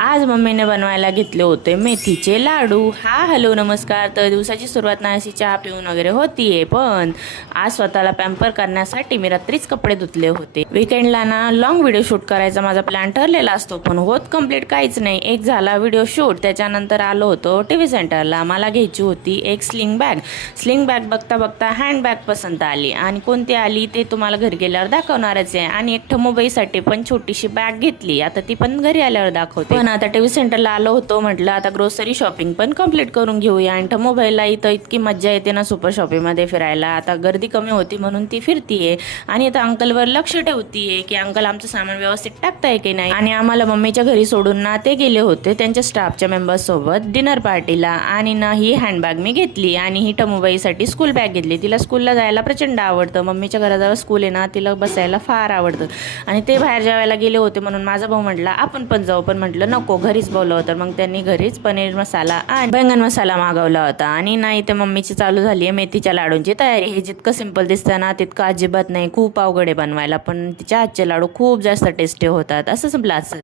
आज मम्मीने बनवायला घेतले होते मेथीचे लाडू। हॅलो नमस्कार। तर दिवसाची सुरुवात नाही अशी चहा पिऊन वगैरे होतीये, पण आज स्वतःला पॅम्पर करण्यासाठी मी रात्रीच कपडे धुतले होते। वीकेंडला ना लॉंग व्हिडिओ शूट करायचा माझा प्लॅन ठरलेला असतो, पण होत कंप्लीट काहीच नाही। एक झाला व्हिडिओ शूट, त्याच्यानंतर आलो होतो टीव्ही सेंटरला। मला घ्यायची होती एक स्लिंग बॅग बघता बघता हँड बॅग पसंत आली, आणि कोणती आली ते तुम्हाला घरी गेल्यावर दाखवणारच आहे। आणि एक ठमोबाईसाठी पण छोटीशी बॅग घेतली, आता ती पण घरी आल्यावर दाखवते। पण आता टीव्ही सेंटरला आलो होतो, म्हटलं आता ग्रोसरी शॉपिंग पण कंप्लीट करून घेऊया। आणि ठमोबाईला इथं इतकी मज्जा येते ना सुपर शॉपिंग मध्ये फिरायला। आता गर्दी कमी होती म्हणून ती फिरतीये, आणि आता अंकलवर लक्ष ठेवतीये की अंकल आमचं सामान व्यवस्थित टाकताय की नाही। आणि आम्हाला मम्मीच्या घरी सोडून ना ते गेले होते त्यांच्या स्टाफच्या मेंबर्स सोबत डिनर पार्टीला। आणि ना ही हँडबॅग मी घेतली, आणि ही टमोबाईसाठी स्कूल बॅग घेतली। तिला स्कूलला जायला प्रचंड आवडतं, मम्मीच्या घराजवळ स्कूल आहे ना, तिला बसायला फार आवडतं। आणि ते बाहेर जेवायला गेले होते म्हणून माझा भाऊ म्हटला आपण पण जाऊ, पण म्हटलं नको, घरीच बोलवलं तर मग त्यांनी घरीच पनीर मसाला आणि बैंगन मसाला मागवला होता। आणि नाही ते मम्मीची चालू झाली आहे मेथीच्या लाडूंची तयारी। हे जितकं सिंपल दिसतं ना तितकं अजिबात नाही, खूप अवघड आहे बनवायला, पण तिच्या हातचे लाडू खूप जास्त टेस्टी होतात असं संपलं।